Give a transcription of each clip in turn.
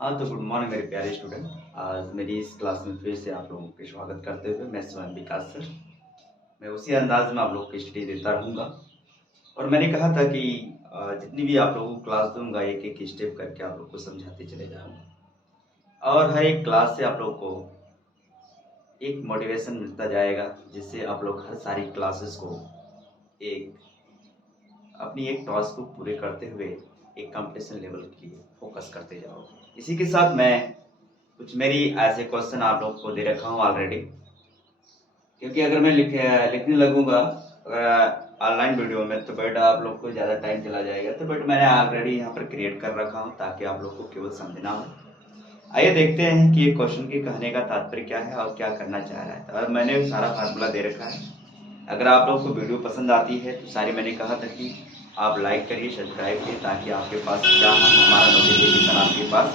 हाँ, तो good morning मेरे प्यारे स्टूडेंट। आज मेरी इस क्लास में फिर से आप लोगों के स्वागत करते हुए मैं स्वयं विकास सर, मैं उसी अंदाज में आप लोगों को स्टडी देता रहूँगा। और मैंने कहा था कि जितनी भी आप लोगों को क्लास दूंगा एक एक स्टेप करके आप लोग को समझाते चले जाऊँगा और हर एक क्लास से आप लोग को एक मोटिवेशन मिलता जाएगा, जिससे आप लोग हर सारी क्लासेस को एक अपनी एक टास्क को पूरे करते हुए एक कंपटीशन लेवल के लिए फोकस करते जाओगे। इसी के साथ मैं कुछ मेरी ऐसे क्वेश्चन आप लोग को दे रखा हूँ ऑलरेडी, क्योंकि अगर मैं लिखने लगूंगा ऑनलाइन वीडियो में तो बट आप लोग को ज़्यादा टाइम चला जाएगा। तो बट मैंने ऑलरेडी यहाँ पर क्रिएट कर रखा हूँ ताकि आप लोग को केवल समझना हो। आइए देखते हैं कि ये क्वेश्चन के कहने का तात्पर्य क्या है और क्या करना चाह रहा है। और मैंने सारा फार्मूला दे रखा है। अगर आप लोग को वीडियो पसंद आती है तो सारी मैंने कहा था कि आप लाइक करिए, सब्सक्राइब करिए, ताकि आपके पास क्या हमारा नोटिफिकेशन आपके पास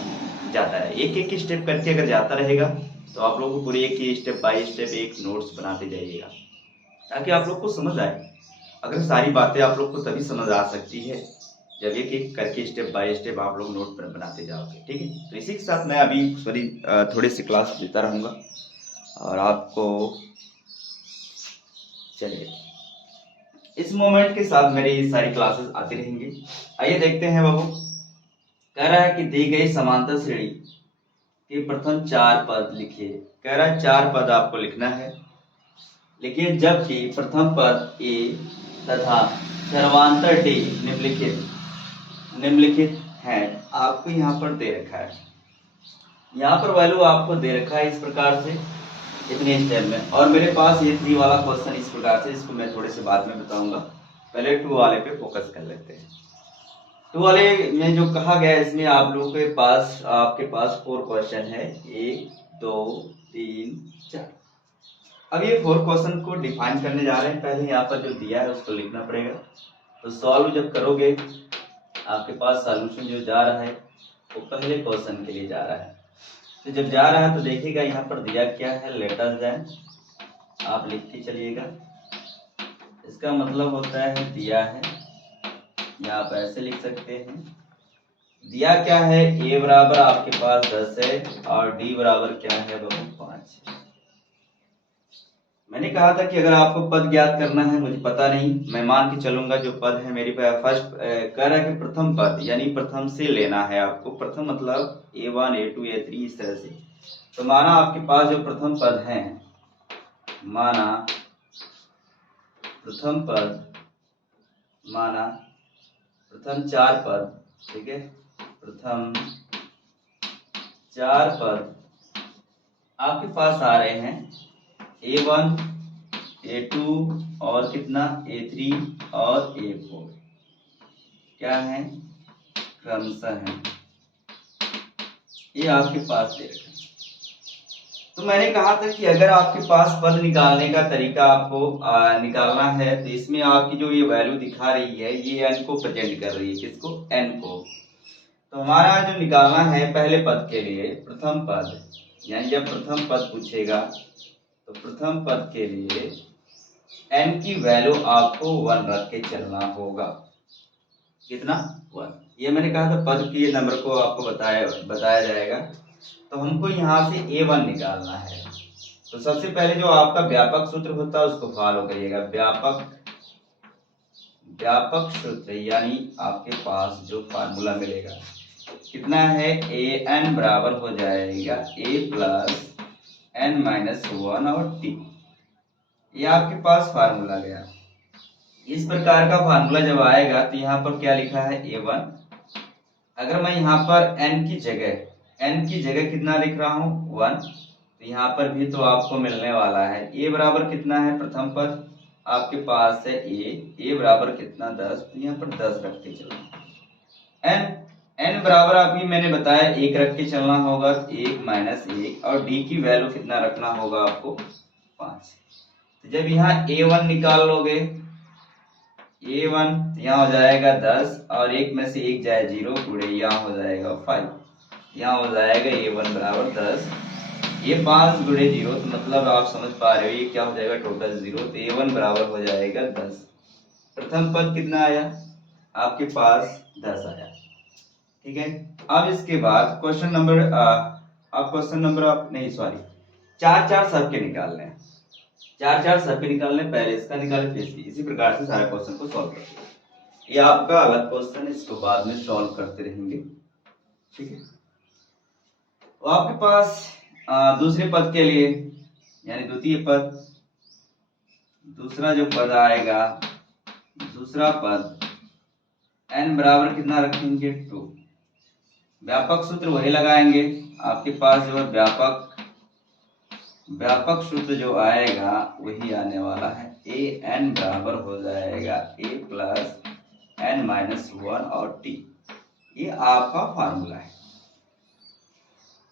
जाता है। एक एक स्टेप करके अगर जाता रहेगा तो आप लोग को पूरी एक स्टेप बाय स्टेप एक नोट्स बनाते जाइएगा ताकि आप लोग को समझ आए। अगर सारी बातें आप लोग को तभी समझ आ सकती है जब एक एक करके स्टेप बाय स्टेप आप लोग नोट पर बनाते जाओगे। ठीक है, तो इसी के साथ मैं अभी थोड़ी सी क्लास देता रहूँगा और आपको चलिए इस मोमेंट के साथ मेरी सारी क्लासेस आती रहेंगी। आइए देखते हैं बाबू। कह रहा है कि दी गई समांतर श्रेणी के प्रथम चार पद लिखिए। कह रहा है चार पद आपको लिखना है, लिखिए, जबकि प्रथम पद ए तथा सर्वांतर डी निम्नलिखित है। आपको यहाँ पर दे रखा है, यहाँ पर वैल्यू आपको दे रखा है इस प्रकार से इतने स्टेप में। और मेरे पास ये 3 वाला क्वेश्चन इस प्रकार से, इसको मैं थोड़े से बाद में बताऊंगा। पहले 2 वाले पे फोकस कर लेते हैं। 2 वाले में जो कहा गया है इसमें आप लोगों के पास आपके पास 4 क्वेश्चन है, 1 2 3 4। अब ये 4 क्वेश्चन को डिफाइन करने जा रहे हैं। पहले यहाँ पर जो दिया है उसको लिखना पड़ेगा। तो सॉल्व जब करोगे आपके पास सॉल्यूशन जो जा रहा है वो पहले क्वेश्चन के लिए जा रहा है। तो जब जा रहा है तो देखिएगा यहाँ पर दिया क्या है, लेटर देन, आप लिखते चलिएगा। इसका मतलब होता है दिया है, या आप ऐसे लिख सकते हैं। दिया क्या है, ए बराबर आपके पास 10 है और डी बराबर क्या है बाबू 5 है। मैंने कहा था कि अगर आपको पद ज्ञात करना है, मुझे पता नहीं, मैं मान के चलूंगा जो पद है मेरी फर्स्ट कह रहा है कि प्रथम पद यानी प्रथम से लेना है आपको। प्रथम मतलब A1 A2 A3 इस तरह से। तो माना आपके पास जो प्रथम पद है, माना प्रथम पद, माना प्रथम 4 पद, ठीक है, प्रथम 4 पद आपके पास आ रहे हैं A1 A2 और कितना A3 और A4, क्या है, क्रमशः है, ये आपके पास दे रखा है। तो मैंने कहा था कि अगर आपके पास पद निकालने का तरीका आपको निकालना है तो इसमें आपकी जो ये वैल्यू दिखा रही है ये n को प्रेजेंट कर रही है, किसको, n को। तो हमारा जो निकालना है पहले पद के लिए प्रथम पद, यानी जब प्रथम पद पूछेगा तो प्रथम पद के लिए n की वैल्यू आपको 1 रख के चलना होगा। कितना, 1। ये मैंने कहा था पद के नंबर को आपको बताया जाएगा। तो हमको यहाँ से A1 निकालना है। तो सबसे पहले जो आपका व्यापक सूत्र होता है उसको फॉलो करिएगा। व्यापक सूत्र यानी आपके पास जो फार्मूला मिलेगा कितना है, an बराबर हो जाएगा a प्लस n माइनस 1 और t। ये आपके पास फार्मूला गया। इस प्रकार का फार्मूला जब आएगा तो यहाँ पर क्या लिखा है, A1। अगर मैं यहाँ पर n की जगह कितना लिख रहा हूँ, 1, तो यहाँ पर भी तो आपको मिलने वाला है a बराबर कितना है, प्रथम पद आपके पास है a बराबर कितना, 10, तो यहाँ पर 10 रख के चलना। n बराबर अभी मैंने बताया 1 रख के चलना होगा, 1 माइनस 1, और d की वैल्यू कितना रखना होगा आपको, 5। तो जब यहाँ A1 निकाल लोगे, A1 यहाँ हो जाएगा 10 और 1 में से 1 जाए 0, पूरे यहाँ हो जाएगा 5। यहाँ हो जाएगा A1 बराबर 10, ये 5 गुणे 0, तो मतलब आप समझ पा रहे हो ये क्या हो जाएगा, टोटल 0। तो A1 बराबर हो जाएगा 10। प्रथम पद कितना आया आपके पास, 10 आया। ठीक है। अब इसके बाद क्वेश्चन नंबर नहीं सॉरी, चार चार सबके निकालने हैं, चार चार सबके निकालने, पहले इसका निकाले फिर इसकी, इसी प्रकार से सारे क्वेश्चन को सॉल्व करते हैं। ये आपका अलग क्वेश्चन है, इसको बाद में सॉल्व करते रहेंगे, ठीक है। तो आपके पास दूसरे पद के लिए यानी द्वितीय पद, दूसरा जो पद आएगा, दूसरा पद n बराबर कितना रखेंगे 2। व्यापक सूत्र वही लगाएंगे, आपके पास जो है व्यापक सूत्र जो आएगा वही आने वाला है। a n बराबर हो जाएगा a प्लस n माइनस 1 और t, ये आपका फार्मूला है।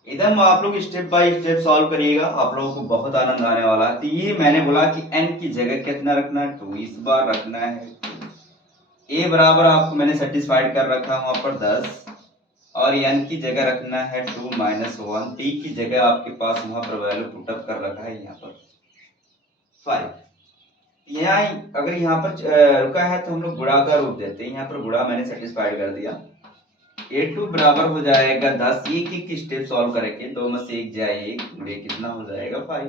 एकदम आप लोग स्टेप बाय स्टेप सॉल्व करिएगा, आप लोगों को बहुत आनंद आने वाला है। तो ये मैंने बोला कि n की जगह कितना रखना है 2, इस बार रखना है। a बराबर आपको मैंने सेटिस्फाइड कर रखा वहां पर 10 और n की जगह रखना है 2 माइनस 1, t की जगह आपके पास वहां पर वैल्यू पुटअप कर रखा है यहाँ पर 5। यहाँ अगर यहाँ पर रुका है तो हम लोग गुणा का रूप देते हैं, यहाँ पर गुणा मैंने सेटिस्फाइड कर दिया। a2 बराबर हो जाएगा 10, एक एक स्टेप सॉल्व करेंगे, 2 में से 1 जाए 1, गुणे कितना हो जाएगा 5।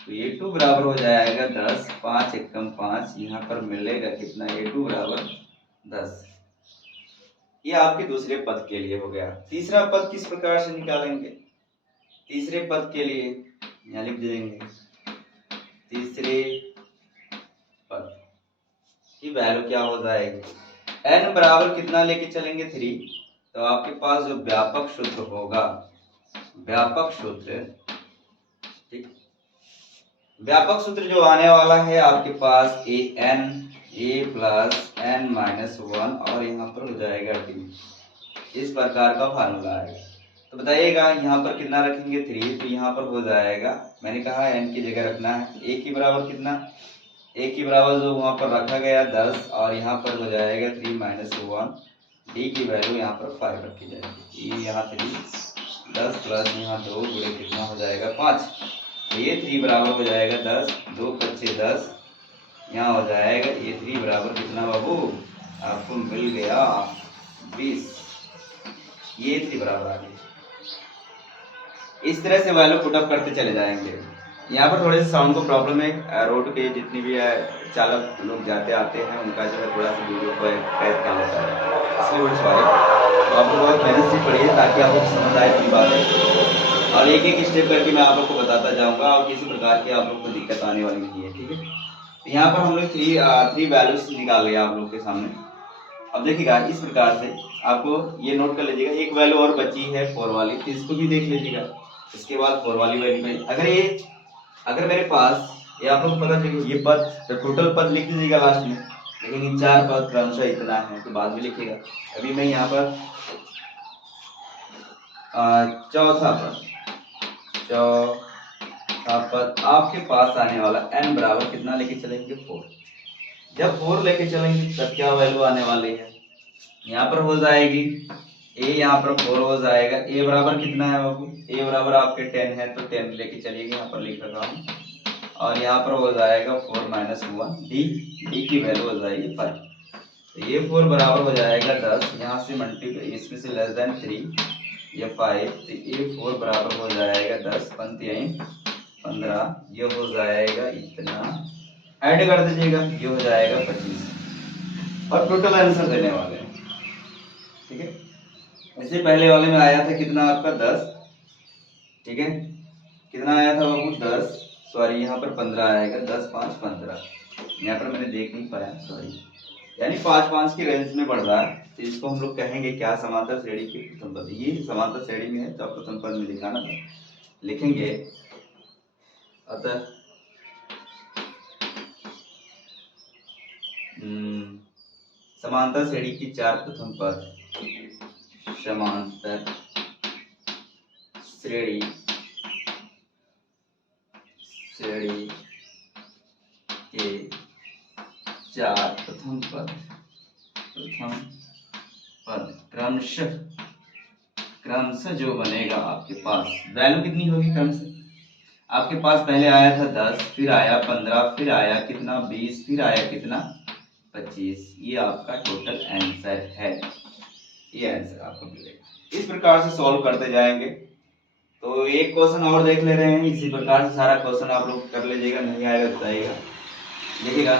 तो a2 बराबर हो जाएगा 10, 5 एकम 5, यहाँ पर मिलेगा कितना, a2 बराबर 10। ये आपके दूसरे पद के लिए हो गया। तीसरा पद किस प्रकार से निकालेंगे, तीसरे पद के लिए यहाँ लिख देंगे, तीसरे पद की वैल्यू क्या हो जाएगी, n बराबर कितना लेके चलेंगे 3, तो आपके पास जो व्यापक सूत्र होगा, व्यापक सूत्र, ठीक, व्यापक सूत्र जो आने वाला है आपके पास a प्लस n माइनस 1 और यहाँ पर हो जाएगा t, इस प्रकार का फार्मूला आएगा। तो बताइएगा यहाँ पर कितना रखेंगे 3, तो यहाँ पर हो जाएगा, मैंने कहा n की जगह रखना है, a की बराबर कितना, a की बराबर जो वहां पर रखा गया 10 और यहाँ पर हो जाएगा 3 माइनस 1, d की वैल्यू यहाँ पर 5 रखी जाएगी, यहाँ 3 10 प्लस यहाँ 2 गुणे कितना हो जाएगा 5, तो ये 3 बराबर हो जाएगा 10, 2 5 10, यहाँ हो जाएगा ये 3 बराबर कितना बाबू आपको मिल गया 20, ये 3 बराबर आ गया। इस तरह से वैल्यू पुटअप करते चले जाएंगे। यहाँ पर थोड़े से साउंड को प्रॉब्लम है, रोड पे जितनी भी चालक लोग जाते आते हैं उनका जो है थोड़ा सा वीडियो को कैद कर लेता है, इसलिए बड़ी सॉरी। तो आप लोग बहुत मेहनत से पढ़िए ताकि आप लोग समझ आए अपनी बातें, और एक एक स्टेप करके मैं आप लोग को बताता जाऊंगा और किसी प्रकार की आप लोग को दिक्कत आने वाली नहीं है, ठीक है। तो यहाँ पर हम लोग थ्री वैल्यूज निकाल लिया आप लोग के सामने। अब देखिएगा इस प्रकार से आपको ये नोट कर लीजिएगा, एक वैल्यू और बची है 4 वाली, तो इसको भी देख लीजिएगा। इसके बाद 4 वाली वैल्यू में अगर मेरे पास ये आप लोग को पता चले ये पद, तो टोटल पद लिख दीजिएगा लास्ट में, लेकिन इन 4 पद क्रमशः इतना है तो बाद में लिखिएगा। अभी मैं यहाँ पर चौथा पद आपके पास आने वाला n बराबर कितना लेके चलेंगे 4। जब 4 लेके चलेंगे तब क्या वैल्यू आने वाली है, यहाँ पर हो जाएगी a, यहाँ पर 4 हो जाएगा। a बराबर कितना है बाबू, a बराबर आपके 10 है, तो 10 लेके चलिए, यहाँ पर लिख रखा हूँ, और यहाँ पर हो जाएगा 4 माइनस 1, d की वैल्यू हो जाएगी 5। तो ये 4 बराबर हो जाएगा 10, यहाँ से मल्टीप्लाई, इसमें से लेस देन 3, ये 5, तो ये 4 बराबर हो जाएगा 10, 15, ये हो जाएगा इतना, ऐड कर दीजिएगा, ये हो जाएगा 25 और टोटल आंसर देने वाले हैं, ठीक है। इससे पहले वाले में आया था कितना आपका 10, ठीक है, कितना आया था बाबू 10, सॉरी यहाँ पर 15 आएगा, 10 5 15, यहाँ पर मैंने देख नहीं पाया सॉरी, यानी 5 की रेंज में बढ़ रहा है। तो इसको हम लोग कहेंगे क्या, समांतर श्रेणी की प्रथम पद। ये समांतर श्रेणी में है तो प्रथम पद में दिखाना था, लिखेंगे अतः समांतर श्रेणी की 4 प्रथम पद, समांतर श्रेणी के 4 प्रथम पद क्रमशः जो बनेगा आपके पास वैल्यू कितनी होगी, क्रमशः आपके पास पहले आया था 10, फिर आया 15, फिर आया कितना 20, फिर आया कितना 25, ये आपका टोटल आंसर है। ये आंसर आपको मिलेगा। इस प्रकार से सॉल्व करते जाएंगे। तो एक क्वेश्चन और देख ले रहे हैं, इसी प्रकार से सारा क्वेश्चन आप लोग कर लीजिएगा, नहीं आएगा बताइएगा। देखिएगा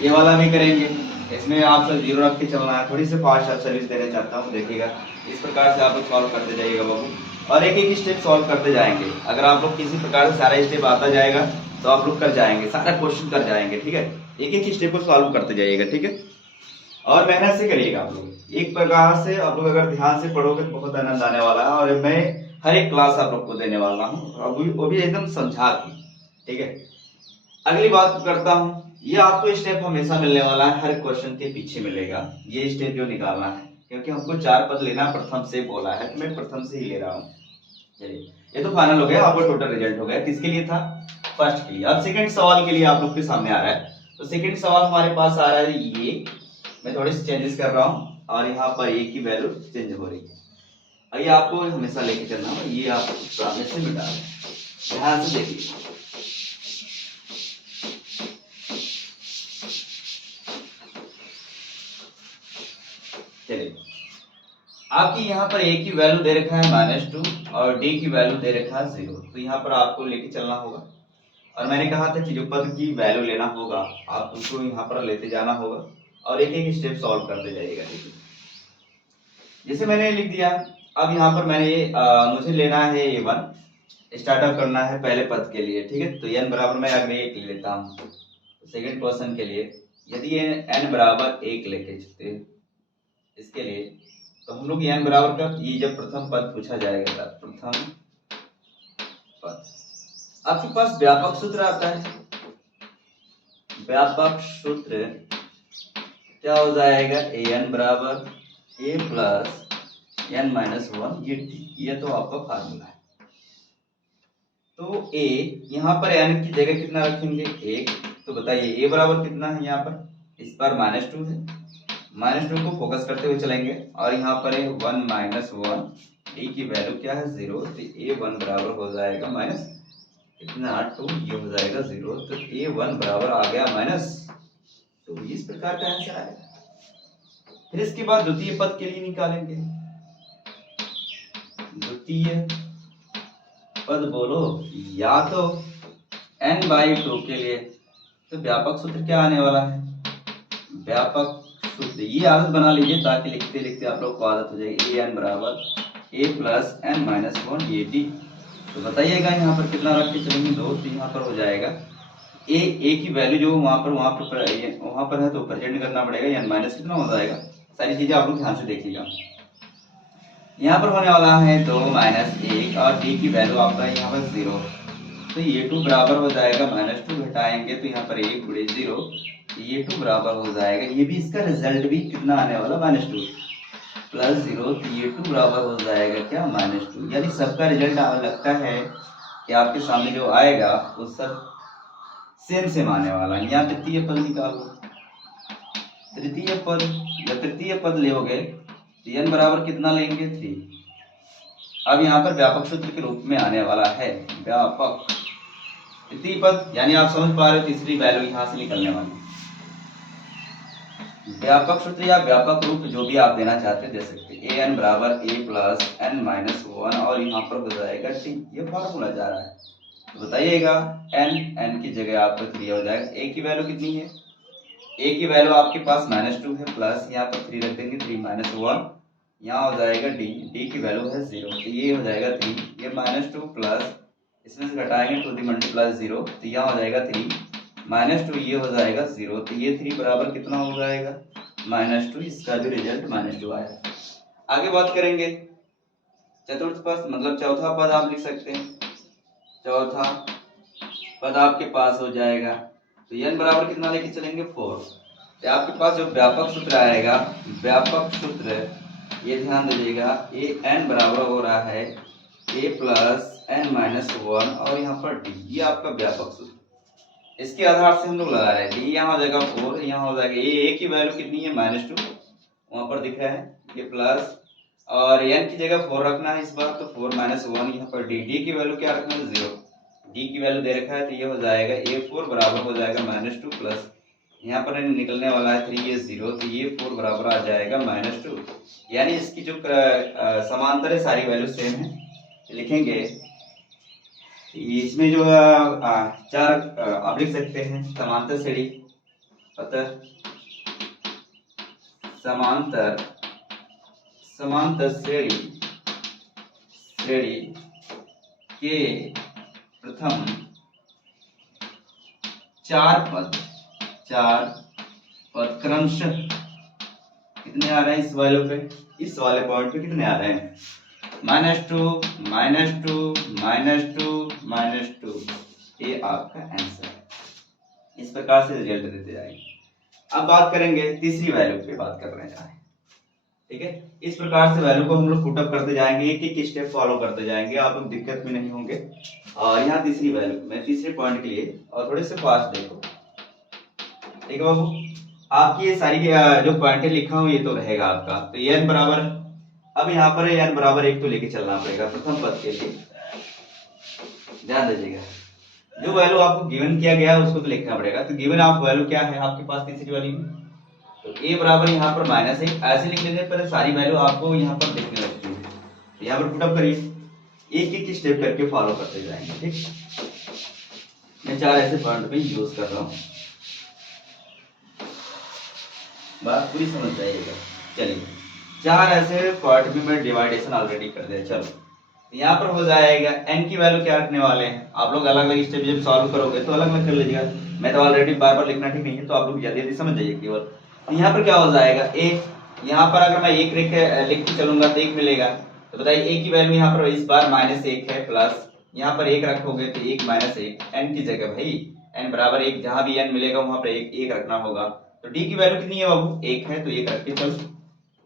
ये वाला भी करेंगे, इसमें आप सब जीरो रख के चलना है, थोड़ी सी फास्ट आप सर्विस देना चाहता हूँ। देखिएगा इस प्रकार से आप लोग सॉल्व करते जाइएगा बाबू, और एक एक स्टेप सॉल्व करते जाएंगे। अगर आप लोग किसी प्रकार से सारा स्टेप आता जाएगा तो आप लोग कर जाएंगे, सारा क्वेश्चन कर जाएंगे, ठीक है। एक एक स्टेप को सॉल्व करते जाइएगा, ठीक है, और मेहनत से करिएगा आप लोग। एक प्रकार से आप लोग अगर ध्यान से पढ़ोगे तो बहुत आनंद आने वाला है, और मैं हर एक क्लास आप लोग को देने वाला हूँ, वो भी एकदम समझा के, ठीक है। अगली बात करता हूँ, ये आपको स्टेप हमेशा मिलने वाला है, हर क्वेश्चन के पीछे मिलेगा ये स्टेप जो निकालना है, क्योंकि हमको 4 पद लेना प्रथम से बोला है, तो मैं प्रथम से ही ले रहा हूँ। चलिए ये तो फाइनल हो गया, आपको टोटल रिजल्ट हो गया। किसके लिए था? फर्स्ट के लिए। अब सेकंड सवाल के लिए आप लोग के सामने आ रहा है। तो सेकंड सवाल हमारे पास आ रहा है, ये मैं थोड़ी सी चेंजेस कर रहा हूँ, और यहाँ पर ए की वैल्यू चेंज हो रही है। ये आपको हमेशा लेके चलना है, ये आप सामने से मिटा दें, ध्यान से देखिए। चलिए आपकी यहाँ पर ए की वैल्यू दे रखा है -2 और डी की वैल्यू दे रखा है 0, तो यहाँ पर आपको लेके चलना होगा। और मैंने कहा था कि जो पद की वैल्यू लेना होगा आप उसको यहाँ पर लेते जाना होगा, और एक एक स्टेप सॉल्व करते जाइएगा, ठीक है। जैसे मैंने लिख दिया, अब यहाँ पर मैंने मुझे लेना है A1, स्टार्टअप करना है पहले पद के लिए, ठीक है। तो n बराबर मैं अगर 1 ले लेता हूँ, सेकेंड क्वेश्चन के लिए यदि n बराबर 1 लेके चलते हैं इसके लिए, तो हम लोग n बराबर का ये जब प्रथम पद पूछा जाएगा, प्रथम पद आपके पास व्यापक सूत्र आता है। व्यापक सूत्र क्या हो जाएगा? an बराबर a प्लस n माइनस 1 ये तो आपका फार्मूला है। तो a यहाँ पर n की जगह कितना रखेंगे? 1। तो बताइए a बराबर कितना है? यहाँ पर इस पर -2 है, -2 को फोकस करते हुए चलेंगे, और यहाँ पर है 1 माइनस 1, डी की वैल्यू क्या है? 0। तो a1 बराबर हो जाएगा माइनस कितना? 2, ये हो जाएगा 0। तो a1 बराबर आ गया -2। इस प्रकार का आंसर आएगा। फिर इसके बाद द्वितीय पद के लिए निकालेंगे। द्वितीय पद बोलो, या तो n/2 के लिए तो व्यापक सूत्र क्या आने वाला है? व्यापक सूत्र ये आदत बना लीजिए, ताकि लिखते लिखते आप लोग को आदत हो जाएगी। an बराबर a plus n minus 1 D. तो बताइएगा यहाँ पर कितना रख के चलेंगे? 2। तो यहाँ पर हो जाएगा a की वैल्यू जो वहां पर है तो प्रेजेंट करना पड़ेगा, n माइनस कितना हो जाएगा? सारी चीजें आप लोग ध्यान से देखिएगा। यहाँ पर होने वाला है 2 माइनस 1, और डी की वैल्यू आपका यहाँ पर 0। तो ये 2 बराबर हो जाएगा -2, घटाएंगे तो यहाँ पर 1 गुणे 0, ये 2 बराबर हो जाएगा, ये भी इसका रिजल्ट भी कितना आने वाला? -2 प्लस 0। तो ये 2 बराबर हो जाएगा क्या? -2। यानी सबका रिजल्ट लगता है कि आपके सामने जो आएगा वो सब सेम आने वाला है। यहाँ तृतीय पद निकालो। तृतीय पद, जब तृतीय पद लोगे तो n बराबर कितना लेंगे? 3। अब यहाँ पर व्यापक सूत्र के रूप में आने वाला है व्यापक तृतीय पद, यानी आप समझ पा रहे हो, तीसरी वैल्यू यहाँ से निकलने वाली। व्यापक सूत्र या व्यापक रूप जो भी आप देना चाहते दे सकते हैं। an बराबर a प्लस n माइनस 1, और यहाँ पर हो जाएगा t। ये फॉर्मूला जा रहा है, तो बताइएगा n की जगह आपका 3 हो जाएगा। a की वैल्यू कितनी है? a की वैल्यू आपके पास -2 है, प्लस यहाँ पर 3 रख देंगे, 3 माइनस 1, यहाँ हो जाएगा d की वैल्यू है 0। तो ये हो जाएगा 3, ये -2 प्लस इसमें से घटाएंगे 2 × 0, तो यहाँ हो जाएगा 3 -2, ये हो जाएगा 0। तो ये 3 बराबर कितना हो जाएगा? -2। इसका भी रिजल्ट -2 आया। आगे बात करेंगे चतुर्थ पद, मतलब चौथा पद आप लिख सकते हैं। चौथा पद आपके पास हो जाएगा, तो n बराबर कितना लेके चलेंगे? 4। तो आपके पास जो व्यापक सूत्र आएगा, व्यापक सूत्र ये ध्यान दीजिएगा, n बराबर हो रहा है a प्लस n माइनस 1, और यहाँ पर d, ये आपका व्यापक सूत्र। इसके आधार से हम लोग लगा रहे हैं d यहाँ हो जाएगा 4, यहाँ हो जाएगा a की वैल्यू कितनी है? -2, वहां पर दिख रहा है, ये प्लस, और n की जगह 4 रखना है इस बार, तो 4 माइनस 1, यहाँ पर d की वैल्यू क्या रखना है? 0। d की वैल्यू दे रखा है, तो ये हो जाएगा a4 बराबर हो जाएगा -2 प्लस यहाँ पर निकलने वाला है 3 ये 0, तो ये 4 बराबर आ जाएगा -2। यानी इसकी जो समांतर है सारी वैल्यू सेम है। लिखेंगे इसमें जो चार आप लिख सकते हैं समांतर श्रेणी, अतः समांतर श्रेणी के प्रथम चार पद क्रमशः कितने आ रहे हैं इस वैल्यू पे, इस वाले पॉइंट पे कितने आ रहे हैं -2 -2। ये आपका आंसर है। इस प्रकार से रिजल्ट देते जाएंगे। अब बात करेंगे तीसरी वैल्यू पे, बात कर रहे हैं, ठीक है। इस प्रकार से वैल्यू को हम लोग पुट अप करते जाएंगे, एक एक स्टेप फॉलो करते जाएंगे, आप लोग दिक्कत में नहीं होंगे। और यहाँ तीसरी वैल्यू मैं तीसरे पॉइंट के लिए और थोड़े से फास्ट देखो, ठीक है बाबू। आपकी ये सारी जो पॉइंट लिखा हूँ ये तो रहेगा आपका। तो n बराबर, अब यहाँ पर n बराबर 1 तो लेके चलना पड़ेगा प्रथम पद के लिए, ध्यान दीजिएगा। जो वैल्यू आपको गिवन किया गया है उसको तो लिखना पड़ेगा। तो गिवन आप वैल्यू क्या है आपके पास तीसरी वाली में, तो a बराबर यहाँ पर -1 ऐसे लिख लेने पर सारी वैल्यू आपको यहाँ पर लिखने लगती है। तो यहाँ पर पुट अप करिए, एक एक स्टेप करके फॉलो करते जाएंगे, ठीक। मैं 4 ऐसे पॉइंट पे यूज कर रहा हूँ, बात पूरी समझ जाइएगा। चलिए 4 ऐसे पॉइंट में मैं डिवाइडेशन ऑलरेडी कर दिया। चलो यहाँ पर हो जाएगा n की वैल्यू क्या रखने वाले हैं आप लोग, अलग अलग स्टेप जब सॉल्व करोगे तो अलग अलग कर लीजिएगा। मैं तो ऑलरेडी बार बार लिखना ठीक नहीं है, तो आप लोग जल्दी जल्दी समझ जाइए केवल। तो यहाँ पर क्या हो जाएगा एक, यहाँ पर अगर मैं एक लिख के चलूंगा तो 1 मिलेगा। तो बताइए a की वैल्यू यहाँ पर इस बार -1 है, प्लस यहाँ पर 1 रखोगे तो 1 -1 n की जगह भाई n बराबर 1, जहां भी n मिलेगा वहां पर 1 रखना होगा। तो d की वैल्यू कितनी है बाबू 1 है, तो 1 रख के चलो।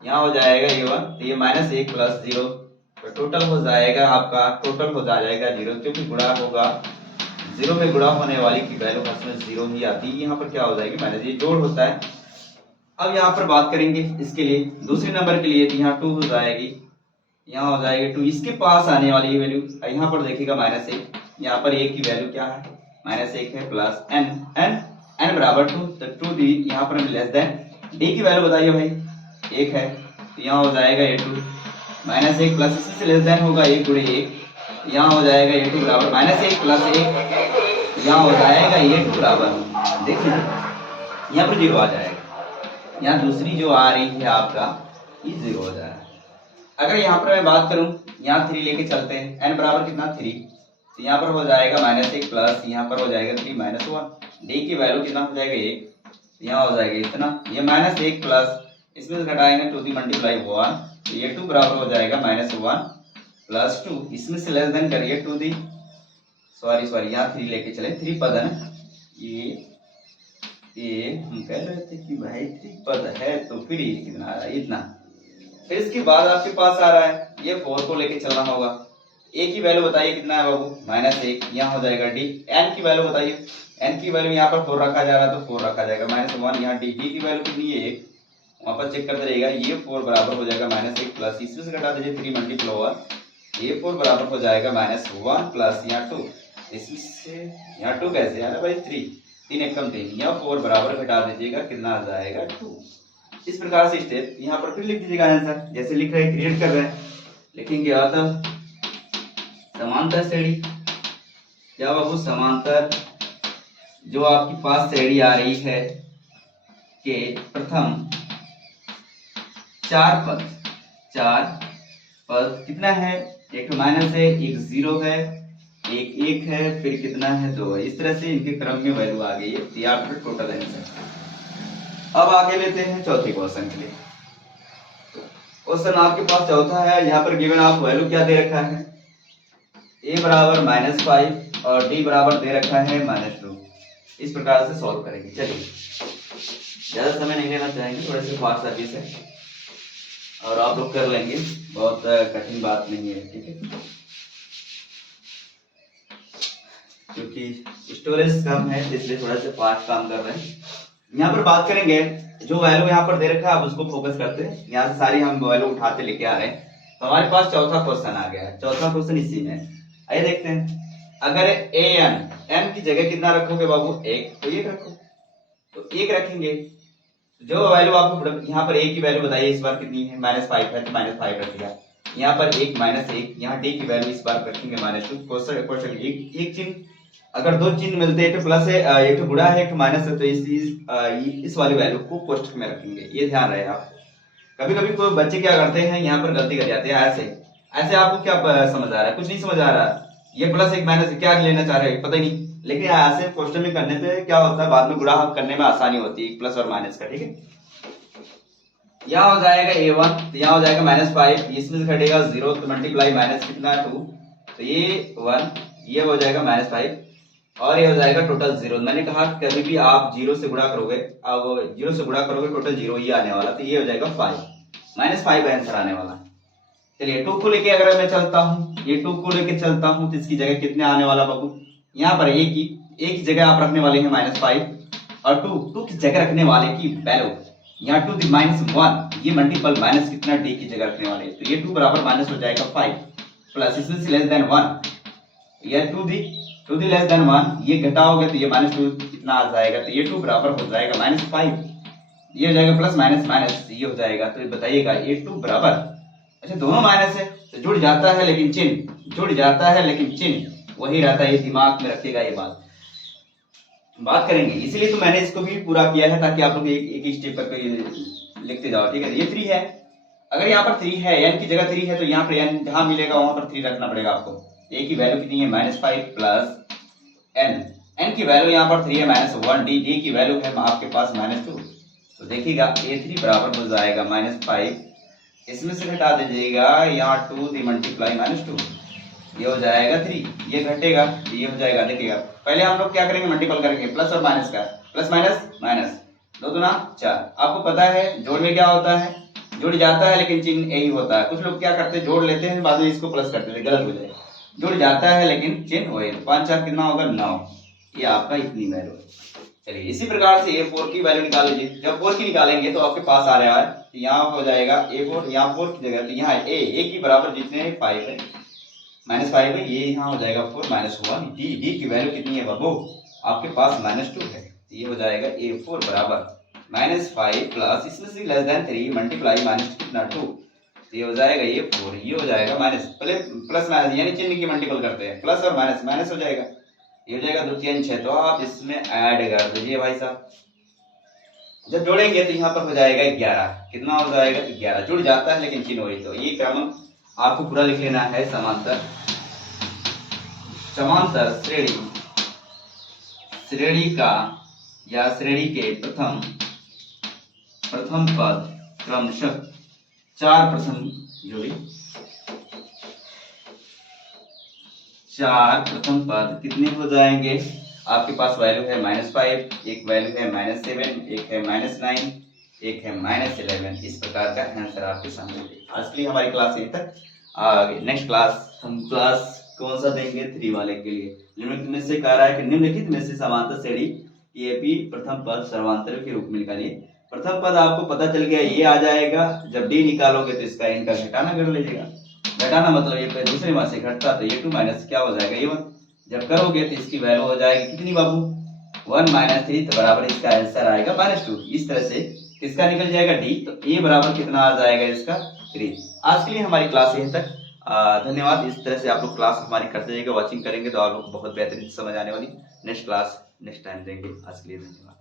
यहाँ हो जाएगा ये 1, तो ये -1 + 0, तो टोटल हो जाएगा आपका, टोटल हो जाएगा 0, क्योंकि गुणा होगा 0 में गुणा होने वाली की वैल्यू में 0 ही आती है। यहाँ पर क्या हो जाएगी माइनस, ये जोड़ होता है। अब यहाँ पर बात करेंगे इसके लिए दूसरे नंबर के लिए, तो यहाँ 2 हो जाएगी, यहाँ हो जाएगा 2, इसके पास आने वाली वैल्यू यहाँ पर देखिएगा -1, यहाँ पर a की वैल्यू क्या है -1 है, प्लस n बराबर 2, तो 2 दी यहाँ पर लेस देन d की वैल्यू बताइए भाई 1 है, तो यहाँ हो जाएगा a2 -1 प्लस इसी से लेस देन होगा 1 गुणे 1, यहाँ हो जाएगा a2 बराबर -1 + 1, यहाँ हो जाएगा a2 बराबर, देखिए यहाँ पर 0 आ जाएगा, यहाँ दूसरी जो आ रही है आपका ये 0 हो जाएगा। अगर यहाँ पर मैं बात करूं, यहाँ 3 लेके चलते हैं, n बराबर कितना 3, तो यहाँ पर हो जाएगा -1 प्लस यहाँ पर हो जाएगा 3 -1, d की वैल्यू कितना हो जाएगा 1, यहाँ हो जाएगा इतना, ये -1 प्लस इसमें से घटाएंगे 2 × 1, तो ये 2 बराबर हो जाएगा -1 + 2, इसमें से लेस देन करिए 2 दी, सॉरी यहाँ 3 लेके चले, 3 पद है ना, ये हम कह रहे थे कि भाई 3 पद है, तो फिर ये कितना आ रहा है इतना। फिर इसके बाद आपके पास आ रहा है ये 4 को लेके चलना होगा। a की वैल्यू बताइए कितना है बाबू -1, यहाँ हो जाएगा d, n की वैल्यू बताइए, n की वैल्यू यहाँ पर 4 रखा जा रहा है तो 4 रखा जाएगा -1, यहाँ d की वैल्यू कितनी है 1, वहां पर चेक करते रहेगा, ये 4 बराबर हो जाएगा -1 प्लस इसमें से घटा दीजिए 3 × 1, ये 4 बराबर हो जाएगा -1 प्लस यहाँ 2, इसमें से यहाँ 2 कैसे आ रहा भाई 3 1 कम 3, यहाँ 4 बराबर घटा दीजिएगा कितना आ जाएगा 2। इस प्रकार से स्टेप यहाँ पर फिर लिख दीजिएगा आंसर, जैसे लिख रहे हैं क्रिएट कर रहे हैं, लिखेंगे अतः समांतर श्रेणी, क्या बाबू समांतर जो आपके पास श्रेणी आ रही है के प्रथम 4 पद कितना है, एक माइनस है, एक 0 है, एक 1 है, फिर कितना है 2 है, इस तरह से इनके क्रम में वैल्यू आ गई है, तैयार फिर टोटल आंसर। अब आगे लेते हैं चौथे क्वेश्चन के लिए। क्वेश्चन आपके पास चौथा है, यहाँ पर गिवन आप वैल्यू क्या दे रखा है, a बराबर -5 और d बराबर दे रखा है -2। इस प्रकार से सॉल्व करेंगे। चलिए ज्यादा समय नहीं लेना चाहेंगे, थोड़े से फास्ट सर्विस है और आप लोग कर लेंगे, बहुत कठिन बात नहीं है, ठीक है, क्योंकि स्टोरेज कम है इसलिए थोड़ा सा फास्ट काम कर रहे हैं। यहाँ पर बात करेंगे जो वैल्यू यहाँ पर दे रखा है आप उसको फोकस करते हैं, यहाँ से सारी हम वैल्यू उठाते लेके आ रहे हैं। तो हमारे पास चौथा क्वेश्चन आ गया है, चौथा क्वेश्चन इसी में आइए देखते हैं। अगर n की जगह कितना रखोगे बाबू 1, तो 1 रखो, तो 1 रखेंगे, जो वैल्यू आपको यहाँ पर a की वैल्यू बताइए इस बार कितनी है, -5 है तो -5 रख दिया। यहाँ पर 1 -1, यहाँ d की वैल्यू इस बार रखेंगे -2। क्वेश्चन एक चिन्ह, अगर 2 चिन्ह मिलते हैं, एक तो प्लस है एक तो गुणा है एक तो माइनस है, तो इस वाली वैल्यू को कोष्ठक में रखेंगे, ये ध्यान रहे आप। कभी कभी कोई बच्चे क्या करते हैं, यहाँ पर गलती कर जाते हैं, ऐसे ऐसे आपको क्या समझ आ रहा है, कुछ नहीं समझ आ रहा, ये +1 -1 क्या लेना चाह रहे हैं पता ही नहीं, लेकिन ऐसे क्वेश्चन में करने पे क्या होता है, बाद में गुणा करने में आसानी होती है प्लस और माइनस का। ठीक है, यहाँ हो जाएगा a1, तो यहाँ हो जाएगा -5, इसमें से घटेगा 0 तो मल्टीप्लाई माइनस कितना 2, तो ये 1, ये हो जाएगा -5 और ये हो जाएगा टोटल 0। मैंने कहा कभी भी आप 0 से गुणा करोगे, अब 0 से गुणा करोगे टोटल 0 ही आने वाला, तो ये हो जाएगा 5, -5 आंसर आने वाला। चलिए 2 को लेके अगर मैं चलता हूँ, ये 2 को लेके चलता हूँ तो इसकी जगह कितने आने वाला बाबू, यहाँ पर a की जगह आप रखने वाले हैं -5 और 2 की जगह रखने वाले की वैल्यू यहाँ 2 -1, ये मल्टीपल माइनस कितना d की जगह रखने वाले, तो ये 2 बराबर माइनस हो जाएगा 5 प्लस इसमें से लेस देन 1, ये 2 दी लेस देन 1, ये घटाओगे तो ये -2 कितना आ जाएगा, तो ये 2 बराबर हो जाएगा -5, ये हो जाएगा प्लस माइनस माइनस, ये हो जाएगा, तो बताइएगा ये 2 बराबर, अच्छा दोनों माइनस है तो जुड़ जाता है लेकिन चिन्ह जुड़ जाता है लेकिन चिन्ह वही रहता है, ये दिमाग में रखिएगा, ये बात करेंगे, इसलिए तो मैंने इसको भी पूरा किया है ताकि आप लोग एक स्टेप पर लिखते जाओ। ठीक है, ये 3 है, अगर यहाँ पर 3 है, n की जगह 3 है तो यहाँ पर n जहां मिलेगा वहां पर 3 रखना पड़ेगा आपको। a की वैल्यू कितनी है -5 प्लस n की वैल्यू यहाँ पर 3 है -1, d की वैल्यू है आपके पास -2, तो देखिएगा a3 बराबर हो जाएगा -5, इसमें से घटा दीजिएगा यहाँ 2 दी मल्टीप्लाई -2, ये हो जाएगा 3, ये घटेगा ये हो जाएगा, देखिएगा पहले हम लोग क्या करेंगे, मल्टीपल करेंगे प्लस और माइनस का, प्लस माइनस माइनस 2 दूना 4, आपको पता है जोड़ में क्या होता है, जुड़ जाता है लेकिन चिन्ह यही होता है, कुछ लोग क्या करते हैं जोड़ लेते हैं बाद में इसको प्लस करते हैं, गलत हो जाएगा, जुड़ जाता है लेकिन चिन्ह वही, 5 4 कितना होगा 9, ये आपका इतनी वैल्यू है। चलिए इसी प्रकार से a4 की वैल्यू निकाल लीजिए, जब 4 की निकालेंगे तो आपके पास आ रहा है, यहाँ हो जाएगा a4, यहाँ 4 की जगह तो यहाँ a की बराबर जितने 5 है -5 है, ये यहाँ हो जाएगा 4 -1, d की वैल्यू कितनी है बाबू आपके पास -2 है, तो ये हो जाएगा a4 बराबर -5 प्लस इसमें से लेस देन 3 मल्टीप्लाई माइनस कितना 2, तो ये हो जाएगा a4, ये हो जाएगा माइनस प्लस माइनस यानी चिन्ह की मल्टीपल करते हैं, प्लस और माइनस माइनस हो जाएगा, ये हो जाएगा 2 3 6, तो आप इसमें ऐड कर दीजिए भाई साहब, जब जोड़ेंगे तो यहाँ पर हो जाएगा 11, कितना हो जाएगा 11, जुड़ जाता है लेकिन चिन्ह वही, तो ये क्रम आपको पूरा लिख लेना है, समांतर श्रेणी का या श्रेणी के प्रथम पद क्रमशः 4 प्रथम जोड़ी 4 प्रथम पद कितने हो जाएंगे, आपके पास वैल्यू है -5, एक वैल्यू है -7, एक है -9, एक है -11, इस प्रकार का आंसर आपके सामने है। आज के लिए हमारी क्लास यहीं तक, नेक्स्ट क्लास हम क्लास कौन सा देंगे 3 वाले के लिए, निम्नलिखित में से कह रहा है कि निम्नलिखित में से समांतर श्रेणी एपी प्रथम पद सर्वांतर के रूप में निकालिए। प्रथम पद आपको पता चल गया, ये आ जाएगा, जब डी निकालोगे तो इसका इनका घटाना कर लीजिएगा, घटाना मतलब ये दूसरे में से घटता तो ये 2 माइनस क्या हो जाएगा ये 1, जब करोगे तो इसकी वैल्यू हो जाएगी कितनी बाबू 1 -3, तो बराबर इसका आंसर आएगा -2, इस तरह से किसका निकल जाएगा डी, तो ए बराबर कितना आ जाएगा इसका 3। आज के लिए हमारी क्लास यहीं तक, धन्यवाद। इस तरह से आप लोग क्लास हमारी करते जाइएगा, वॉचिंग करेंगे तो आप लोग बहुत बेहतरीन समझ आने वाली, नेक्स्ट क्लास नेक्स्ट टाइम देंगे। आज के लिए धन्यवाद।